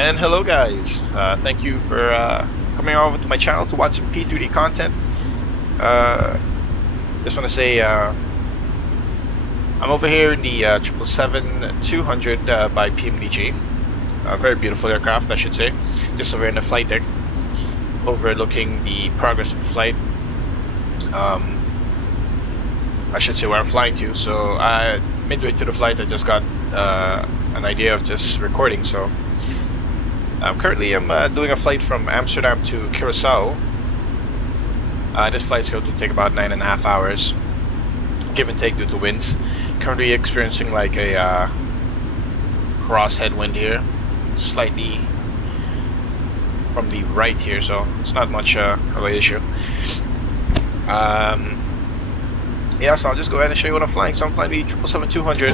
And hello guys, thank you for coming over to my channel to watch some P3D content. Just want to say I'm over here in the 777-200 by PMDG. Very beautiful aircraft, I should say. Just over in the flight deck, overlooking the progress of the flight. I should say where I'm flying to. So midway to the flight, I just got an idea of just recording. So currently I'm doing a flight from Amsterdam to Curacao. This flight is going to take about 9.5 hours, give and take due to winds. Currently experiencing like a cross headwind here, slightly from the right here, so it's not much of an issue. Yeah, so I'll just go ahead and show you what I'm flying. So I'm flying the 777-200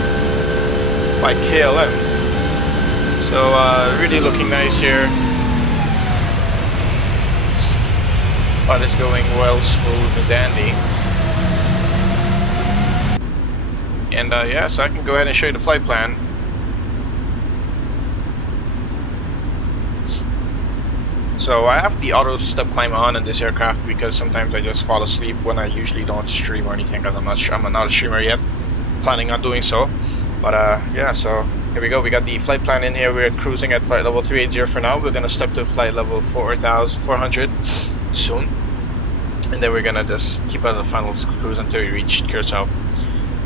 by KLM. So really looking nice here. Flight is going well, smooth and dandy. And yeah, so I can go ahead and show you the flight plan. So I have the auto step climb on in this aircraft because sometimes I just fall asleep when I usually don't stream or anything, because I'm not a streamer yet. Planning on doing so. But yeah, so here we go. We got the flight plan in here. We're cruising at flight level 380 for now. We're gonna step to flight level 4,400 soon, and then we're gonna just keep as a final cruise until we reach Curacao.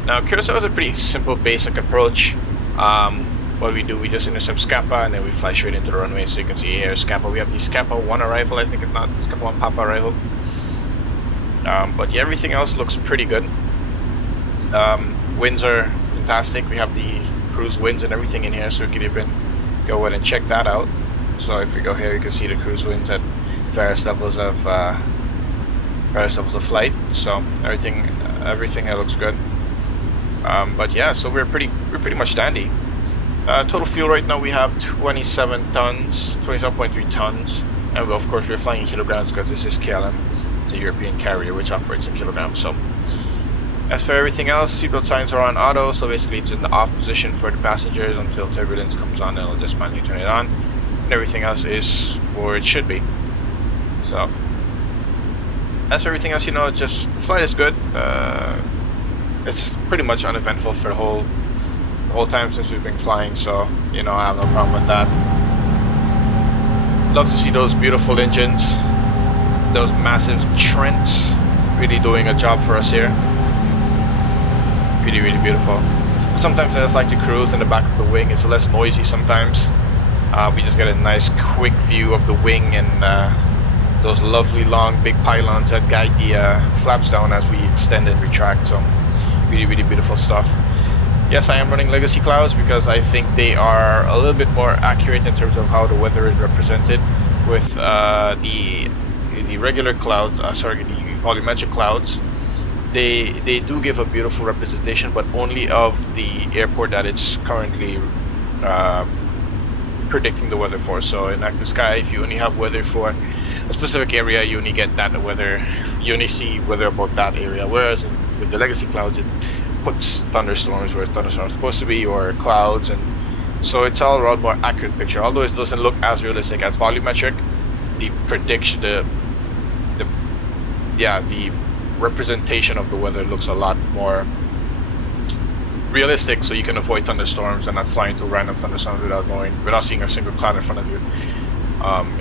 Now Curacao is a pretty simple, basic approach. What we do, we just intercept Scapa and then we fly straight into the runway. So you can see here Scapa. We have the Scapa 1 arrival, I think it's not Scapa 1 Papa arrival. But yeah, everything else looks pretty good. Winds are fantastic. We have the cruise winds and everything in here, so we can even go ahead and check that out. So if we go here, you can see the cruise winds at various levels of flight. So everything here looks good. But yeah, so we're pretty much dandy. Total fuel right now we have 27.3 tons, and of course we're flying in kilograms because this is KLM. It's a European carrier which operates in kilograms. So as for everything else, seatbelt signs are on auto, so basically it's in the off position for the passengers until turbulence comes on, and it'll just manually turn it on, and everything else is where it should be. So as for everything else, you know, just the flight is good. It's pretty much uneventful for the whole time since we've been flying, so you know, I have no problem with that. Love to see those beautiful engines, those massive Trents really doing a job for us here. Really beautiful. Sometimes I just like to cruise in the back of the wing. It's less noisy sometimes. We just get a nice quick view of the wing and those lovely long big pylons that guide the flaps down as we extend and retract. So really beautiful stuff. Yes, I am running legacy clouds because I think they are a little bit more accurate in terms of how the weather is represented. With the regular clouds, the volumetric clouds, they do give a beautiful representation, but only of the airport that it's currently predicting the weather for. So in ActiveSky, if you only have weather for a specific area, you only get that weather. You only see weather about that area. Whereas with the legacy clouds, it puts thunderstorms where thunderstorms are supposed to be, or clouds, and so it's all around more accurate picture. Although it doesn't look as realistic as volumetric, the prediction, the representation of the weather looks a lot more realistic, so you can avoid thunderstorms and not flying through random thunderstorms without seeing a single cloud in front of you.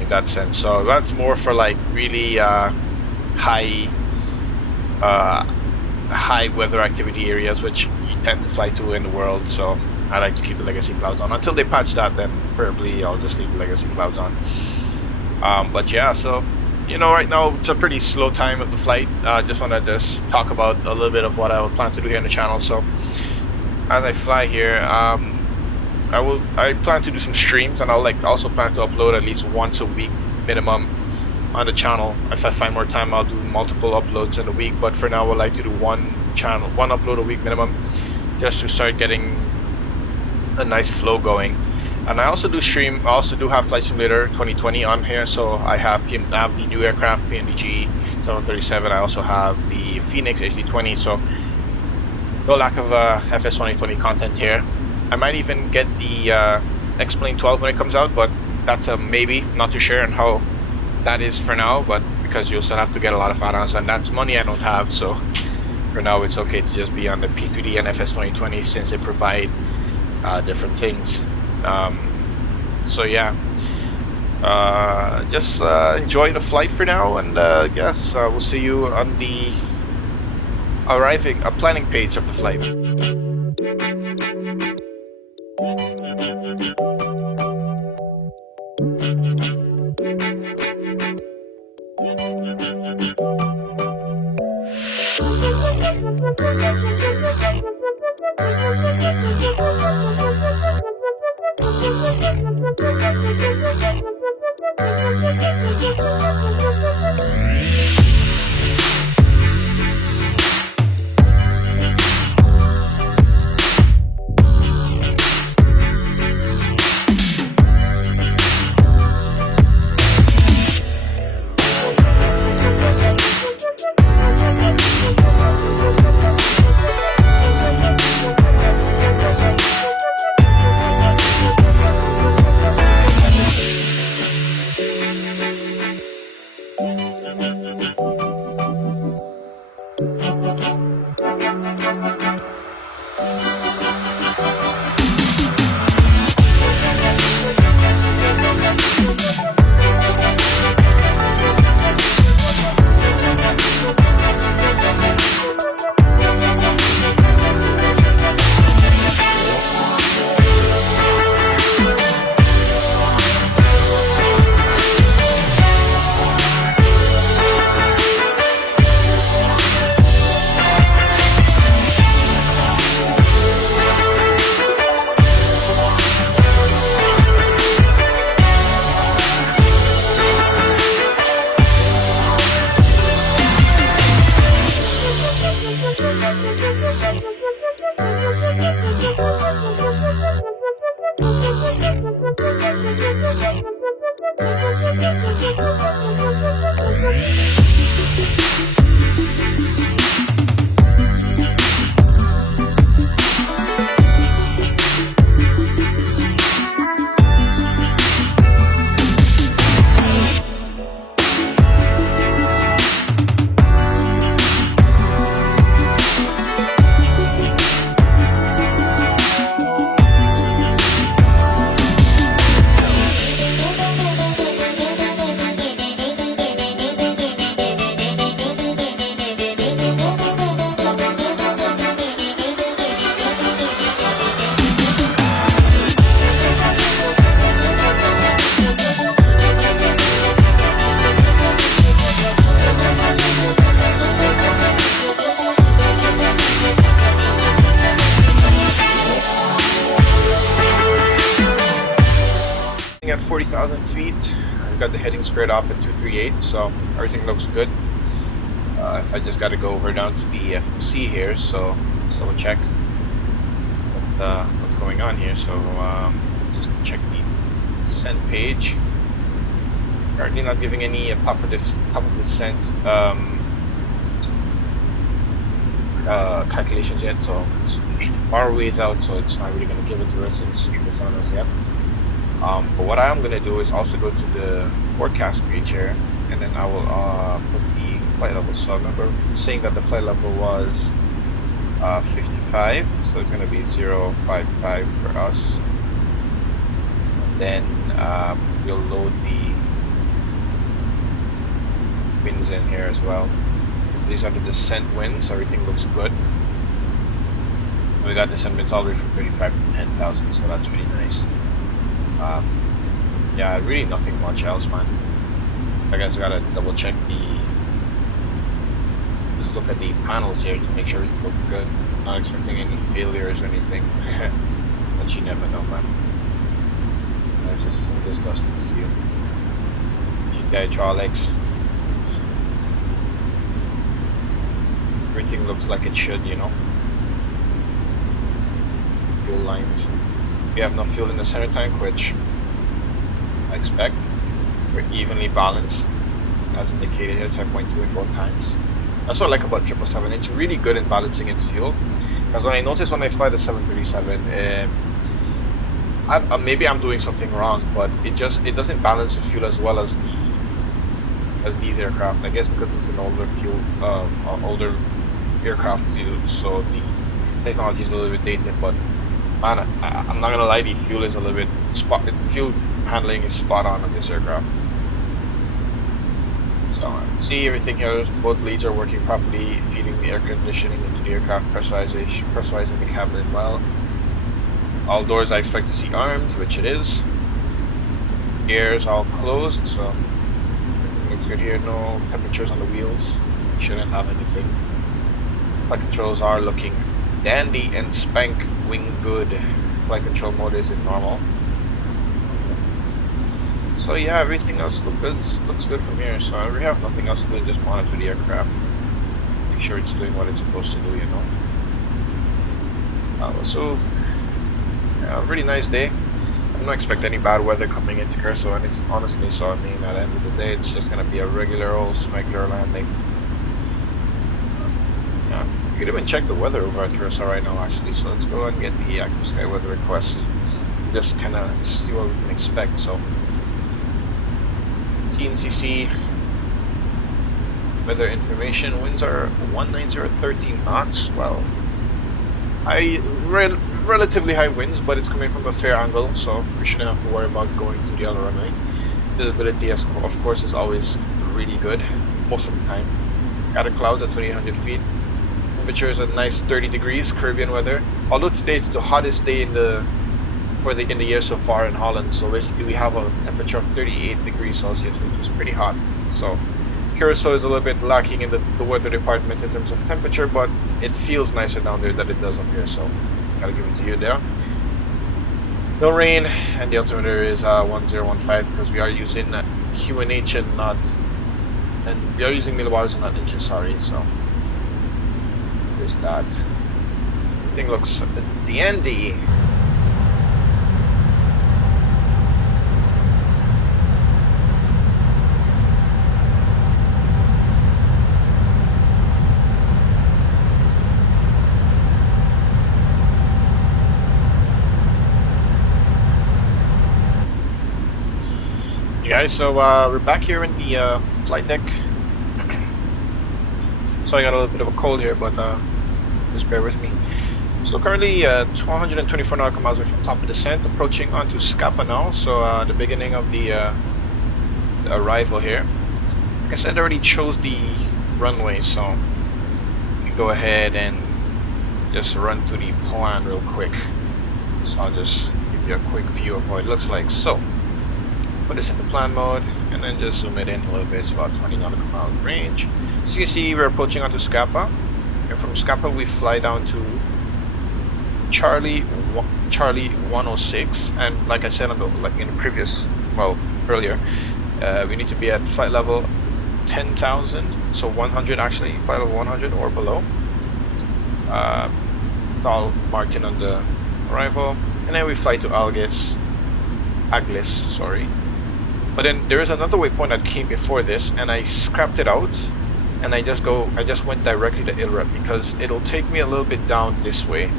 In that sense, so that's more for like really high weather activity areas, which you tend to fly to in the world. So I like to keep the legacy clouds on until they patch that. Then probably I'll just leave the legacy clouds on. But yeah, so you know, right now it's a pretty slow time of the flight. Just want to just talk about a little bit of what I would plan to do here on the channel. So as I fly here, I plan to do some streams, and I'll also plan to upload at least once a week minimum on the channel. If I find more time, I'll do multiple uploads in a week, but for now I would like to do one upload a week minimum, just to start getting a nice flow going. And I also do have Flight Simulator 2020 on here, so I have the new aircraft PMDG 777. I also have the Phoenix HD20, so no lack of FS 2020 content here. I might even get the X-Plane 12 when it comes out, but that's a maybe. Not too sure on how that is for now, but because you still have to get a lot of add-ons, and that's money I don't have, so for now it's okay to just be on the P3D and FS2020 since they provide different things. So yeah, just enjoy the flight for now, and yes, we'll see you on the planning page of the flight. At 40,000 feet, I've got the heading squared off at 238, so everything looks good. If I just got to go over down to the FMC here, so let's double check what's going on here. So just check the descent page. Currently not giving any top of descent calculations yet, so it's far ways out, so it's not really going to give it to us since it's on us yet. But what I am going to do is also go to the forecast page here, and then I will put the flight level. So I remember saying that the flight level was 55, so it's going to be 055 for us. And then we'll load the winds in here as well. These are the descent winds, everything looks good. We got descent winds all the way from 35 to 10,000, so that's really nice. Yeah, really nothing much else, man. I guess I gotta double check just look at the panels here to make sure everything looks good. Not expecting any failures or anything, but you never know, man. I just see this dusting steel. The hydraulics. Everything looks like it should, you know. Fuel lines. We have no fuel in the center tank, which I expect. We're evenly balanced, as indicated here, 10.2 in both tanks. That's what I like about 777. It's really good in balancing its fuel. Because when I notice when I fly the 737, maybe I'm doing something wrong, but it doesn't balance the fuel as well as these aircraft. I guess because it's an older older aircraft too, so the technology is a little bit dated. But man, I'm not gonna lie, the fuel is a little bit the fuel handling is spot on this aircraft. So see everything here. Both bleeds are working properly, feeding the air conditioning into the aircraft, pressurizing the cabin well. All doors I expect to see armed, which it is. Air is all closed, so everything looks good here. No temperatures on the wheels. Shouldn't have anything. Flight controls are looking dandy and spank wing good. Flight control mode is in normal. So yeah, everything else looks good from here. So I really have nothing else to do, just monitor the aircraft. Make sure it's doing what it's supposed to do, you know. Yeah, really nice day. I don't expect any bad weather coming into Curacao, and it's honestly, so I mean, at the end of the day, it's just gonna be a regular old smuggler landing. Yeah, you can even check the weather over at Curacao right now, actually. So let's go and get the ActiveSky weather request. Just kind of see what we can expect. So CNCC weather information: winds are 190.13 knots. Well, relatively high winds, but it's coming from a fair angle, so we shouldn't have to worry about going to the other runway. Visibility, of course, is always really good most of the time. Scatter clouds at 2800 feet. Temperature is a nice 30 degrees, Caribbean weather. Although today is the hottest day in the year so far in Holland, so basically we have a temperature of 38 degrees Celsius, which is pretty hot. So Curacao is a little bit lacking in the weather department in terms of temperature, but it feels nicer down there than it does up here, so gotta give it to you there. No rain, and the altimeter is 1015 because we are using QNH and we are using millibars and not inches, sorry, so there's that. Everything looks dandy. Guys, so we're back here in the flight deck. So I got a little bit of a cold here, but just bear with me. So currently 224 nautical miles away from top of descent, approaching onto Scapa now. So the beginning of the arrival here. Like I said, I already chose the runway, so we can go ahead and just run through the plan real quick. So I'll just give you a quick view of what it looks like. So put this into plan mode and then just zoom it in a little bit. It's about 20 nautical mile range. So you can see we're approaching onto Scapa, and from Scapa we fly down to Charlie 106, and like I said in the previous, earlier, we need to be at flight level 10,000, so 100 actually, flight level 100 or below. It's all marked in on the arrival, and then we fly to Aglis, sorry. But then there is another waypoint that came before this, and I scrapped it out, and I just went directly to ILREP because it'll take me a little bit down this way,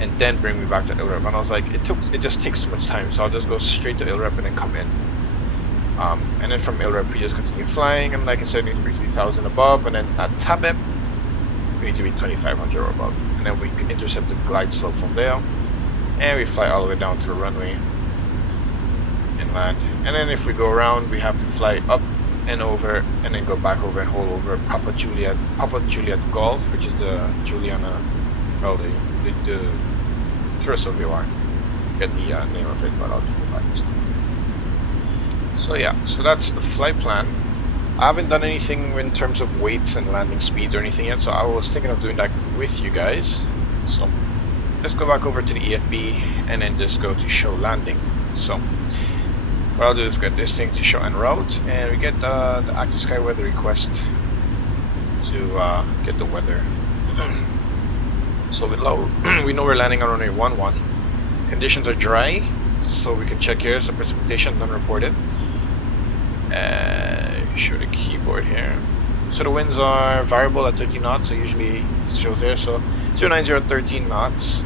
and then bring me back to ILREP. And I was like, it just takes too much time, so I'll just go straight to ILREP and then come in. And then from ILREP we just continue flying, and like I said, we need to be 3,000 above, and then at Tabep we need to be 2,500 or above, and then we can intercept the glide slope from there, and we fly all the way down to the runway. And then if we go around, we have to fly up and over, and then go back over and hold over Papa Juliet Golf, which is the Juliana, well, the Curacao VOR. Get the name of it, but I'll do it back. So yeah, so that's the flight plan. I haven't done anything in terms of weights and landing speeds or anything yet, so I was thinking of doing that with you guys. So let's go back over to the EFB and then just go to show landing. So what I'll do is get this thing to show en route, and we get the ActiveSky weather request to get the weather. So we know we're landing on runway 11. Conditions are dry, so we can check here. So precipitation none reported. Show the keyboard here. So the winds are variable at 13 knots, so usually it shows there. So 290 at 13 knots.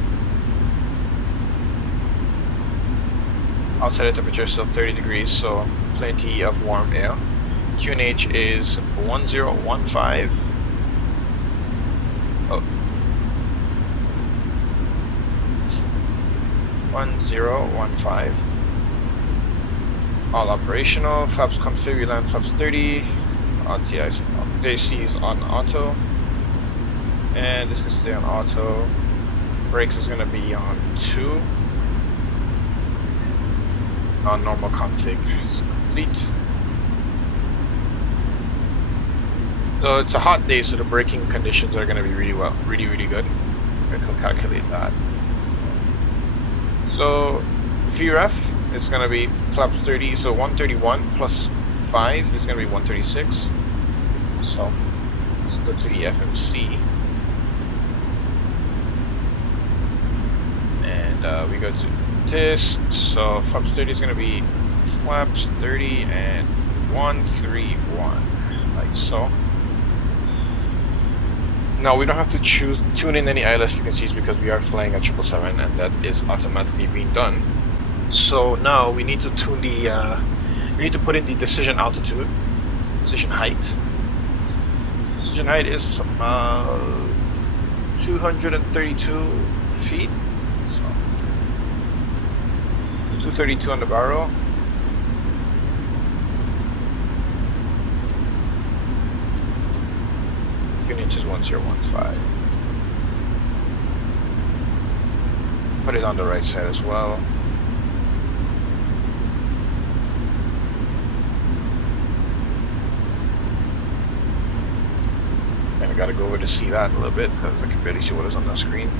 Outside the temperature is still 30 degrees, so plenty of warm air. QNH is 1015. Oh. 1015. All operational. Flaps configure, land flaps 30. RTX AC is on auto. And this can stay on auto. Brakes is going to be on 2. On normal config is complete. So it's a hot day, so the braking conditions are going to be really good. I can calculate that. So VREF is going to be flaps 30, so 131 plus 5 is going to be 136. So let's go to the FMC. And we go to this. So flaps 30 is going to be flaps 30 and 131, like so. Now we don't have to tune in any ILS frequencies because we are flying at 777 and that is automatically being done. So now we need to tune the, we need to put in the decision altitude, decision height. Decision height is 232 feet. So 232 on the barrel. Unit is 1015. Put it on the right side as well. And I gotta go over to see that a little bit because I can barely see what is on the screen.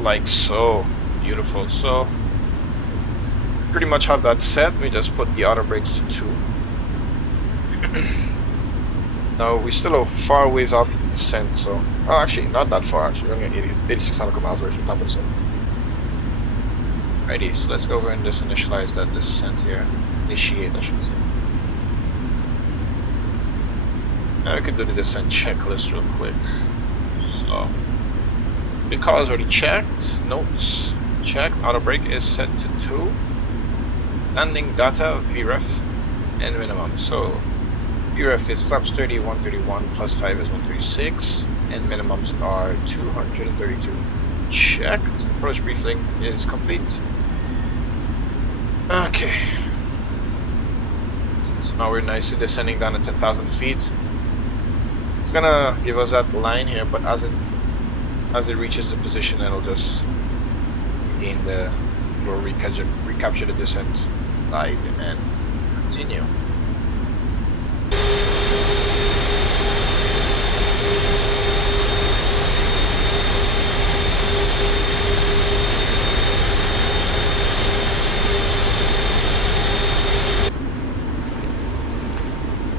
Like so. Beautiful. So pretty much have that set. We just put the auto brakes to 2. Now we still are far ways off of descent, so actually not that far. Actually, we're only 86 nautical miles away from Tampa. Righty, so let's go over and just initialize that descent here. Initiate, I should say. Now we can do the descent checklist real quick. So the car is already checked. Notes checked. Auto brake is set to 2. Landing data, VREF, and minimum. So VREF is flaps 30, 131, plus 5 is 136, and minimums are 232. Checked. Approach briefing is complete. Okay. So now we're nicely descending down to 10,000 feet. It's gonna give us that line here, but as it reaches the position, it'll just gain the, or recapture the descent guide and continue.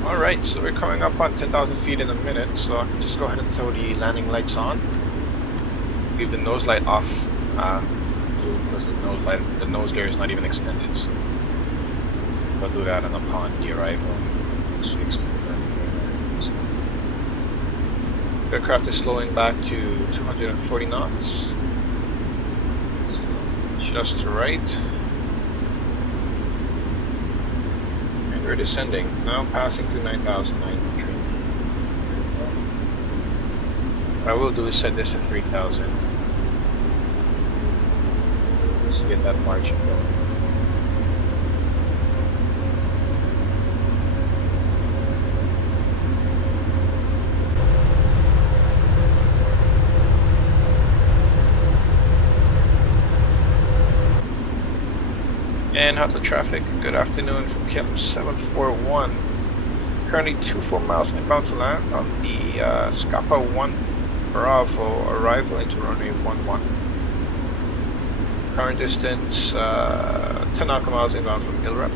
Alright, so we're coming up on 10,000 feet in a minute, so I can just go ahead and throw the landing lights on. Leave the nose light off, because the nose gear is not even extended, so I'll do that upon the arrival. The aircraft is slowing back to 240 knots, so just right. And we're descending, now passing to 9,900. What I will do is set this to 3,000. Just to get that margin going. And hot traffic. Good afternoon from KLM 741. Currently 24 miles inbound to land on the Scapa 1 Bravo, arrival into runway 11. Current distance 10 nautical miles inbound from ILREP.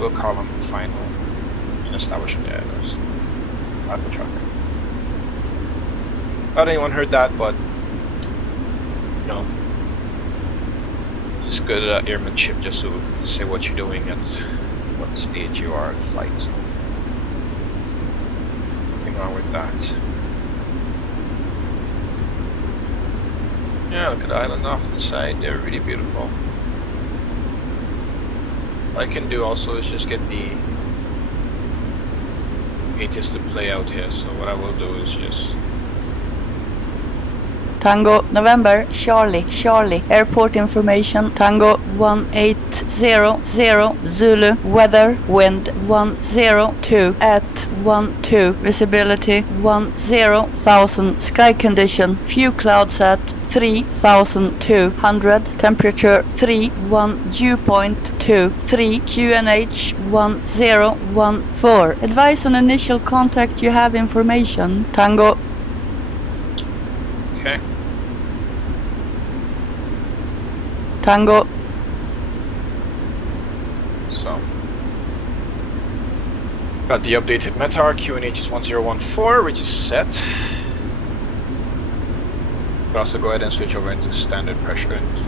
We'll call them final and establishing the Addons. Auto traffic. Not anyone heard that, but you know, it's good airmanship just to say what you're doing and what stage you are in flight. So nothing wrong with that. Yeah, look at the island off the side. They're really beautiful. What I can do also is just get the ATIS to play out here. So what I will do is just Tango November Charlie airport information Tango 1800 Zulu weather wind 102 at 12 visibility 10,000 sky condition few clouds at 3,200 temperature 31 dew point 23 QNH 1014 advise on initial contact you have information Tango. okay. Tango. So got the updated METAR, QNH is 1014, which is set. But also go ahead and switch over into standard pressure into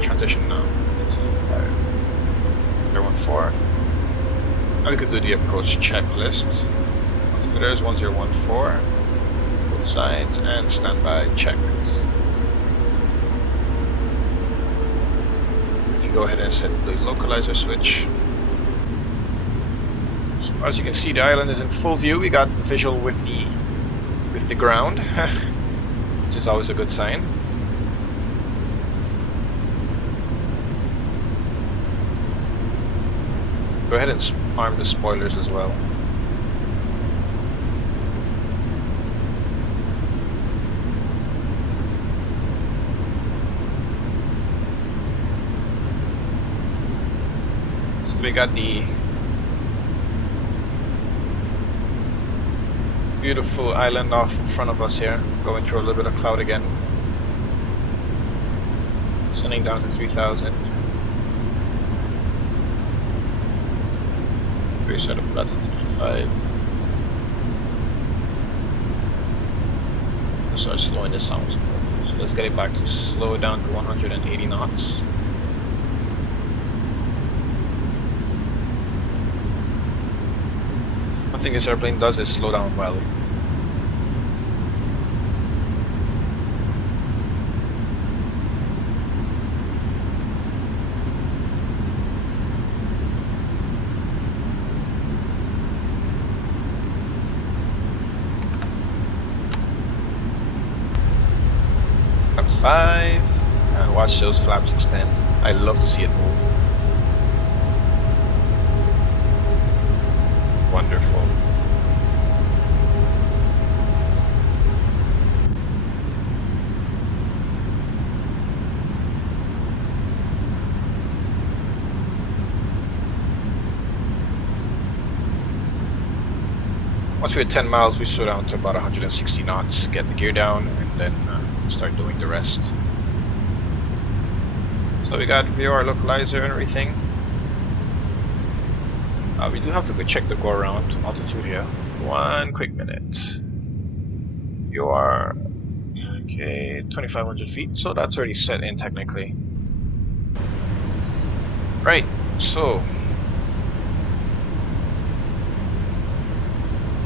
transition now. 1014. Now we could do the approach checklist. There's 1014, both sides, and standby checked. Go ahead and set the localizer switch. So as you can see, the island is in full view. We got the visual with the ground, which is always a good sign. Go ahead and arm the spoilers as well. We got the beautiful island off in front of us here, going through a little bit of cloud again. Sending down to 3,000. Reset up that to 5. Let's start slowing this down. So let's get it back to slow down to 180 knots. One thing this airplane does is slow down well. Flaps 5, and watch those flaps extend. I love to see it move. Wonderful. Once we're at 10 miles, we slow down to about 160 knots, get the gear down, and then start doing the rest. So we got VOR localizer and everything. We do have to go check the go around altitude here. 1 quick minute. You are okay, 2,500 feet, so that's already set in technically. Right, so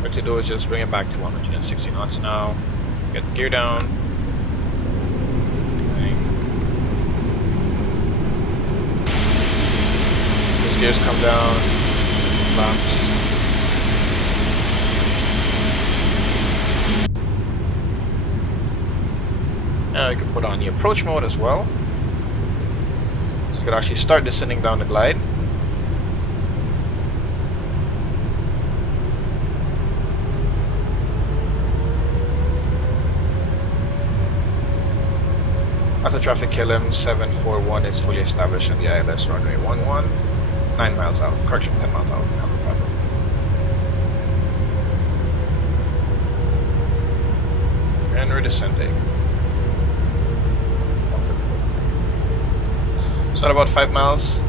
what to do is just bring it back to 160 knots now. Get the gear down. Those gears come down. Flaps. Now you can put on the approach mode as well. So you could actually start descending down the glide. After traffic KLM 741 is fully established on the ILS runway 11, 9 miles out, correction, 10 miles out. And we're descending. Wonderful. So at about 5 miles,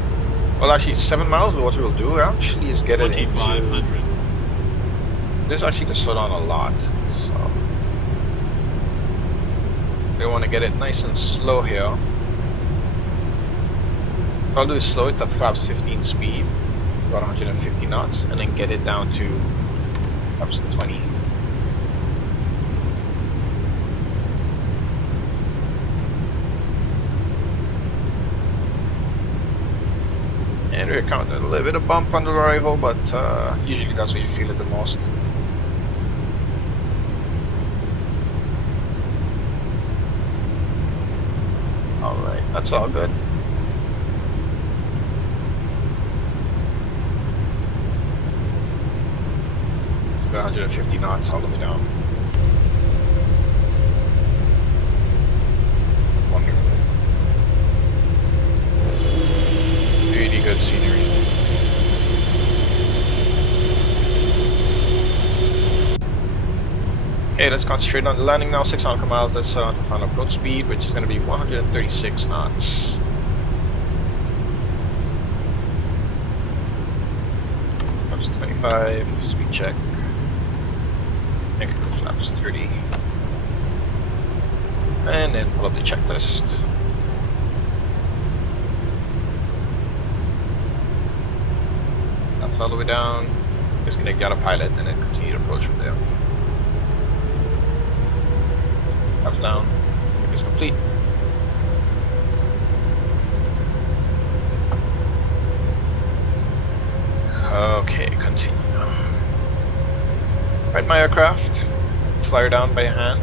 well actually 7 miles, what we'll do actually is get it into... This actually can slow down a lot, so... We want to get it nice and slow here. What I'll do is slow it to flaps 15 speed, about 150 knots, and then get it down to flaps 20. And we encountered a little bit of bump on the arrival, but usually that's where you feel it the most. Alright, that's all good. 150 knots all the way down. Wonderful. Really good scenery. Okay, let's concentrate on the landing now. 6 nautical miles. Let's set on to final approach speed, which is going to be 136 knots. Flaps 25. Speed check. Anchor flaps 30. And then pull up the checklist. Flaps all the way down. Disconnect the autopilot and then continue to approach from there. Flaps down. Check is complete. Okay, continue. Right, my aircraft. Fly her down by hand.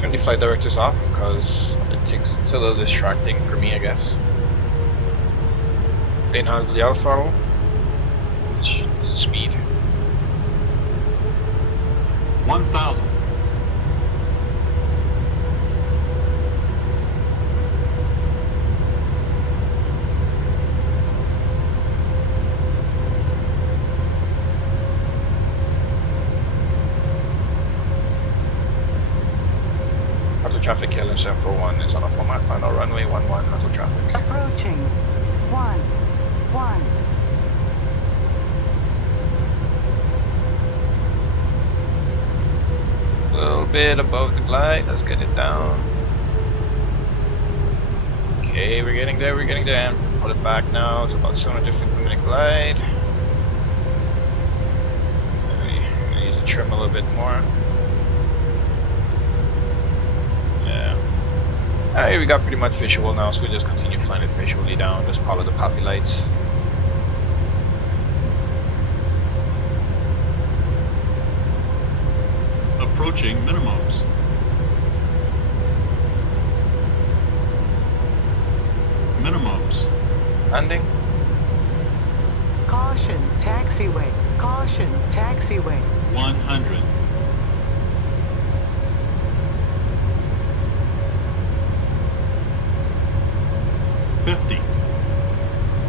Turn the flight directors off because it's a little distracting for me, I guess. Enhance the auto throttle, which is the speed. 1,000. Traffic KLM 741 is on a format final runway 11 auto traffic. Approaching 11. A little bit above the glide, let's get it down. Okay, we're getting there, Pull it back now, it's about 750 per minute glide. Maybe use the trim a little bit more. Here we got pretty much visual now, so we just continue flying it visually down, just follow the poppy lights. Approaching minimums. Minimums. Landing. Caution, taxiway. Caution, taxiway. 100.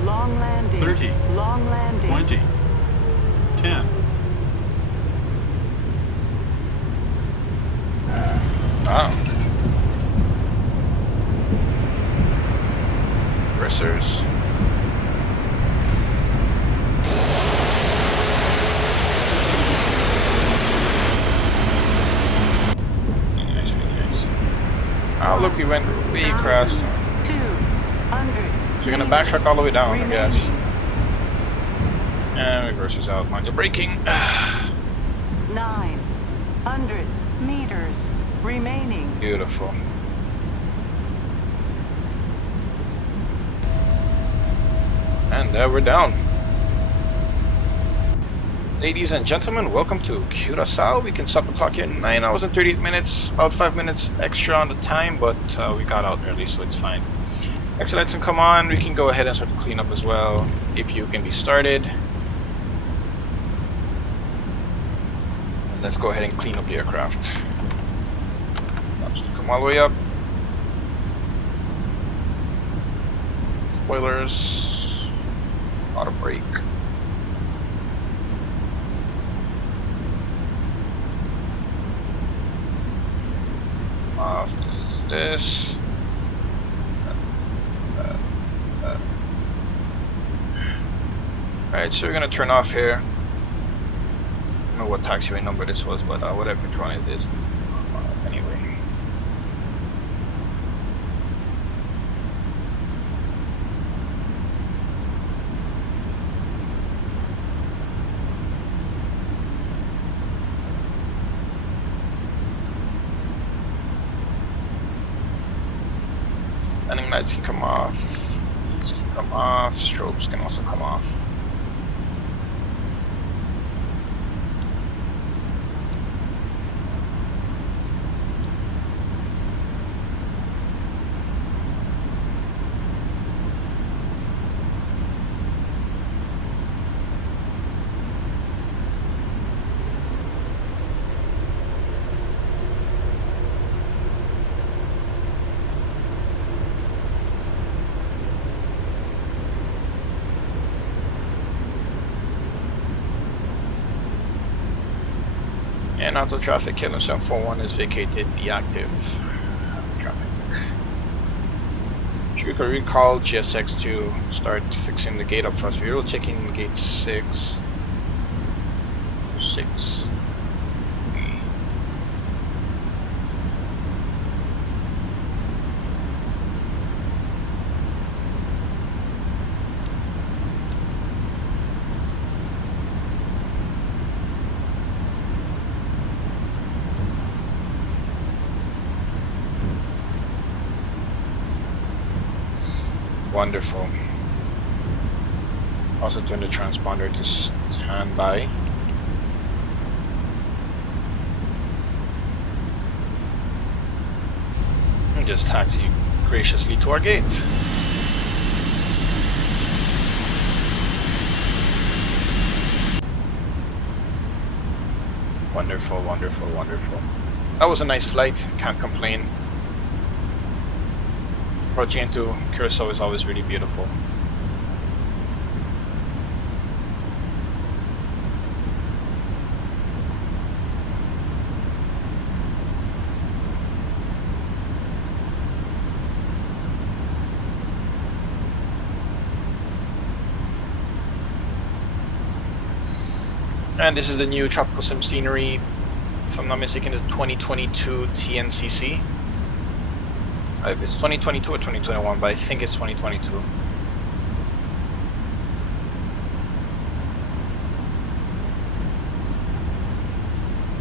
Long landing. 30. Long landing. 20. 10. Wow. Pressers. Nice, really nice. Oh, look, we crashed. 200. So you're gonna backtrack all the way down, I guess. And reverses out. Mind your braking. 900 meters remaining. Beautiful. And there we're down. Ladies and gentlemen, welcome to Curacao. We can stop the clock here in 9 hours and 38 minutes. About 5 minutes extra on the time, but we got out early, so it's fine. Extra lights can come on. We can go ahead and start the cleanup as well. If you can be started. And let's go ahead and clean up the aircraft. Flaps to come all the way up. Spoilers. Auto brake. Off this. Alright, so we're gonna turn off here. I don't know what taxiway number this was, but whatever one it is. Anyway. Landing lights can come off. These can come off. Strobes can also come off. And auto traffic KLM 741 is vacated deactive traffic. Should we recall GSX to start fixing the gate up for us? We will checking gate 6. 6. Wonderful. Also turn the transponder to standby. And just taxi graciously to our gate. Wonderful, wonderful, wonderful. That was a nice flight, can't complain. Approaching into Curacao is always really beautiful. And this is the new Tropicalsim scenery. If I'm not mistaken, it's 2022 TNCC. If it's 2022 or 2021, but I think it's 2022.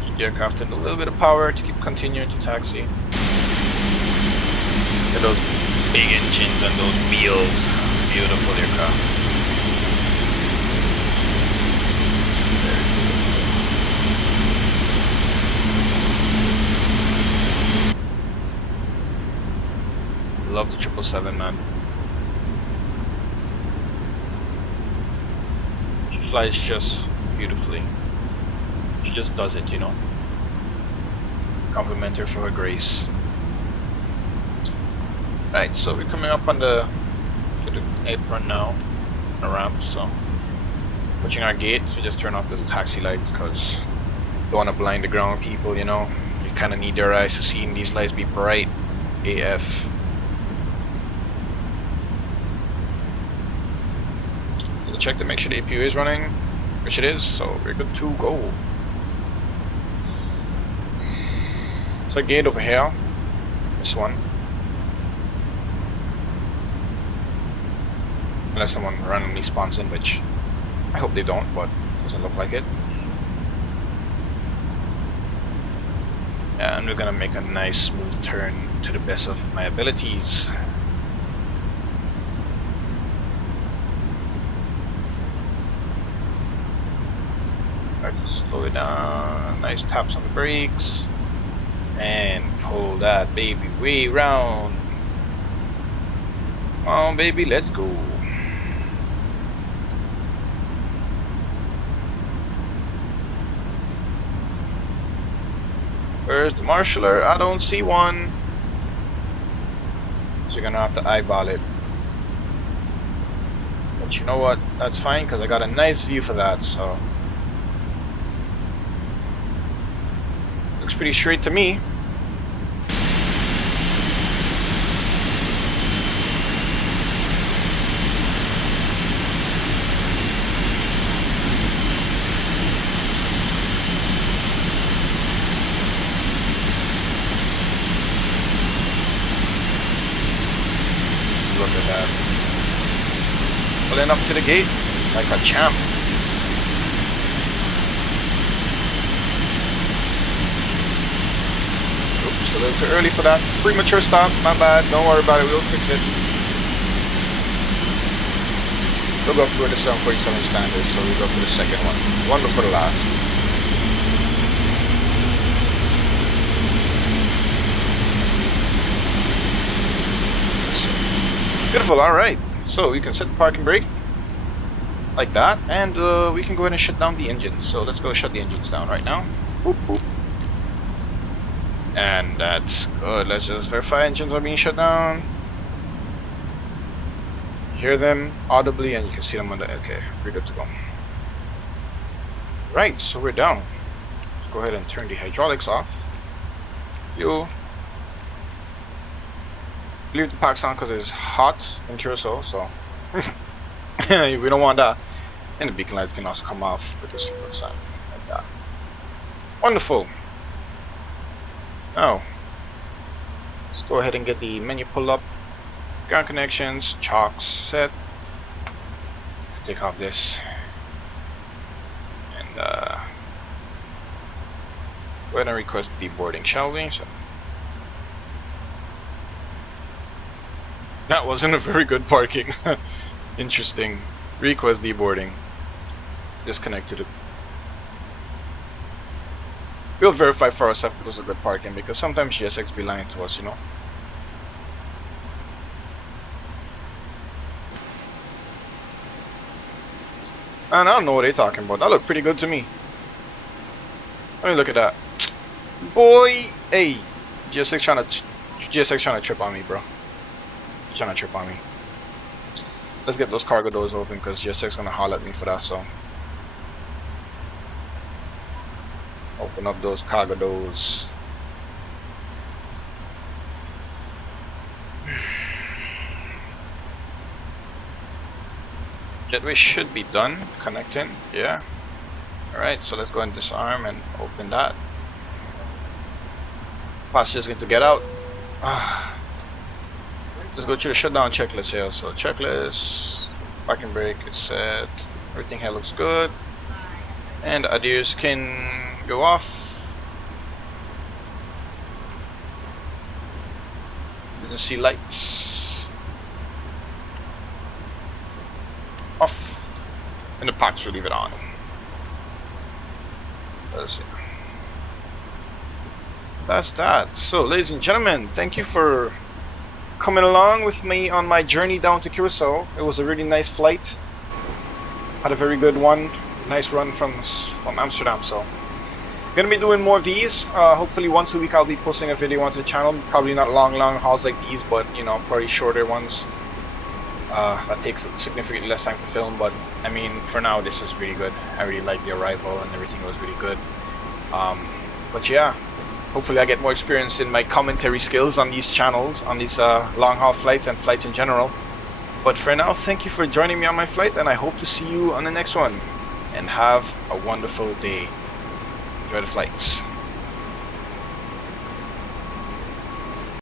Keep the aircraft in a little bit of power to keep continuing to taxi. Look at those big engines and those wheels. Beautiful aircraft. Love the 777, man. She flies just beautifully. She just does it, you know. Compliment her for her grace. Right, so we're coming up on the apron now, a ramp. So approaching our gate, we just turn off the taxi lights because don't want to blind the ground people, you know. You kind of need their eyes to see these lights be bright AF. Check to make sure the APU is running, which it is, so we're good to go. So gate over here, this one. Unless someone randomly spawns in, which I hope they don't, but doesn't look like it. And we're gonna make a nice smooth turn to the best of my abilities. Slow it down, nice taps on the brakes, and pull that baby way round. Come on, baby, let's go. Where's the marshaller? I don't see one. So you're gonna have to eyeball it. But you know what? That's fine because I got a nice view for that, so. Looks pretty straight to me. Look at that. Pulling up to the gate like a champ. Just a little too early for that. Premature stop, my bad. Don't worry about it, we'll fix it. We'll go up to the 747 standard, so we'll go for the second one. One before the last. Beautiful, alright. So we can set the parking brake like that, and we can go ahead and shut down the engines. So let's go shut the engines down right now. Boop, boop. And that's good. Let's just verify engines are being shut down. Hear them audibly, and you can see them on the. Okay, we're good to go. Right, so we're down. Let's go ahead and turn the hydraulics off. Fuel. Leave the packs on because it's hot in Curacao, so we don't want that. And the beacon lights can also come off with the single sign like that. Wonderful. Now, let's go ahead and get the menu pulled up. Ground connections, chocks set. Take off this. And go ahead and request deboarding, shall we? So, that wasn't a very good parking. Interesting. Request deboarding. Disconnected it. We'll verify for ourselves if it was a good parking, because sometimes GSX be lying to us, you know. And I don't know what they're talking about. That looked pretty good to me. Let me look at that. Boy, hey, GSX trying to trip on me, bro. Trying to trip on me. Let's get those cargo doors open because GSX gonna holler at me for that. So open up those cargo doors. Jetway should be done connecting. Yeah. All right. So let's go and disarm and open that. Passengers going to get out. Let's go through the shutdown checklist here. So checklist, parking brake, it's set, everything here looks good, and ADIRS can go off. Didn't see lights off, and the packs will leave it on. Let's see. That's that. So, ladies and gentlemen, thank you for coming along with me on my journey down to Curacao. It was a really nice flight. Had a very good one. Nice run from Amsterdam. So gonna be doing more of these. Hopefully once a week I'll be posting a video onto the channel. Probably not long hauls like these, but you know, probably shorter ones. That takes significantly less time to film, but I mean, for now this is really good. I really like the arrival and everything was really good. But yeah. Hopefully I get more experience in my commentary skills on these channels, on these long haul flights and flights in general. But for now, thank you for joining me on my flight, and I hope to see you on the next one. And have a wonderful day. Enjoy the flights.